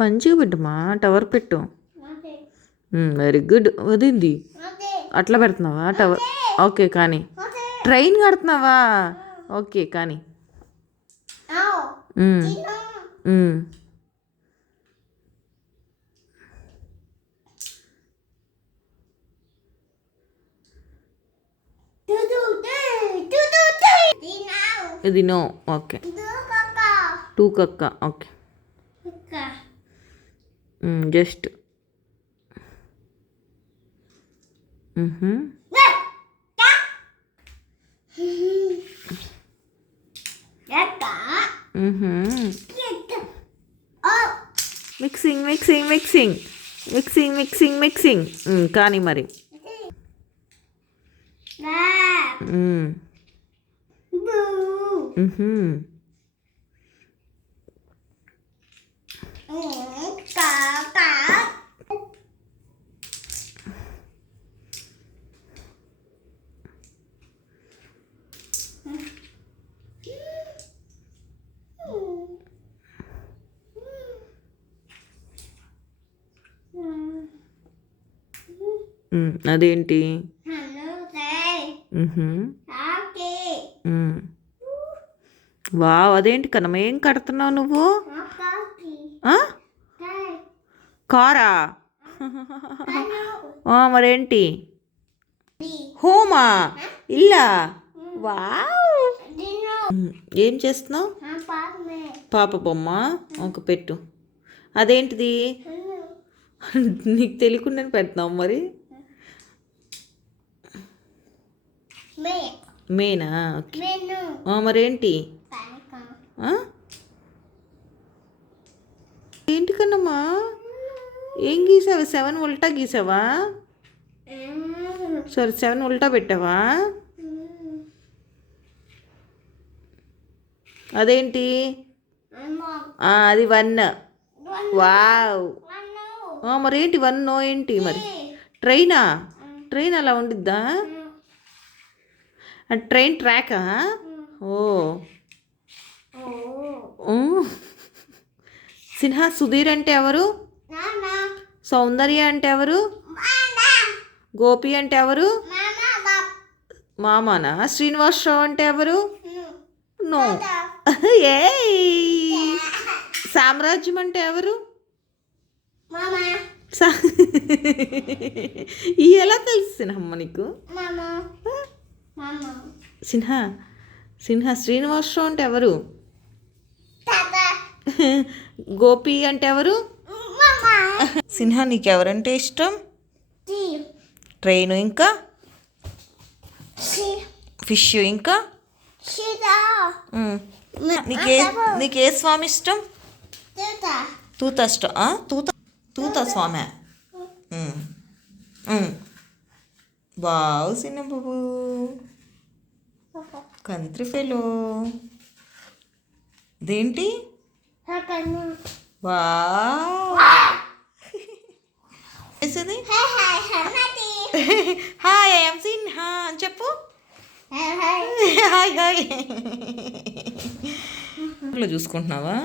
మంచిగా పెట్టమ్మా, టవర్ పెట్టు. Very good. వదింది అట్లా పెడుతున్నావా టవర్? ఓకే కానీ. ట్రైన్ కడుతున్నావా? ఓకే కానీ. ఇది నో. ఓకే, టూ కక్క. Okay, just mixing mixing mixing mixing mixing mixing. కానీ మరి అదేంటి? వావ్, అదేంటి కన్నమ్మ, ఏం కడుతున్నావు నువ్వు? కారా? మరేంటి? హోమా? ఇల్లా? వావ్, ఏం చేస్తున్నావు? పాప బొమ్మ. ఒక పెట్టు. అదేంటిది? నీకు తెలియకుండానే పెడుతున్నావు మరి. మేనా? మరేంటి? ఏంటి కన్నమ్మా, ఏం గీసావా? 7 ఉల్టా గీసావా? సరే, 7 ఉల్టా పెట్టావా? అదేంటి? అది 1. వావ్, మరేంటి 1 ఏంటి మరి? ట్రైనా? ట్రైన్ అలా ఉండిద్దా? ట్రైన్ ట్రాకా? ఓ, సిన్హా సుధీర్ అంటే ఎవరు? సౌందర్య అంటే ఎవరు? గోపి అంటే ఎవరు? మామానా? శ్రీనివాసరావు అంటే ఎవరు? నో. ఏ సామ్రాజ్యం అంటే ఎవరు? ఎలా తెలుసు సిన్హమ్మ నీకు? సిన్హా శ్రీనివాసరావు అంటే ఎవరు? గోపి అంటే ఎవరు? సిన్హా నీకెవరంటే ఇష్టం? ట్రైన్, ఇంకా ఫిష్, ఇంకా నీకే స్వామి ఇష్టం? తూత ఇష్టం. తూత స్వామి. వావ్ సిన్న బాబు, కంత్రి ఫెలో. దేంటి? వావ్, వేసేది. హాయ్, ఐఎమ్ సిన్హా అని చెప్పు. Hi hi. చూసుకుంటున్నావా?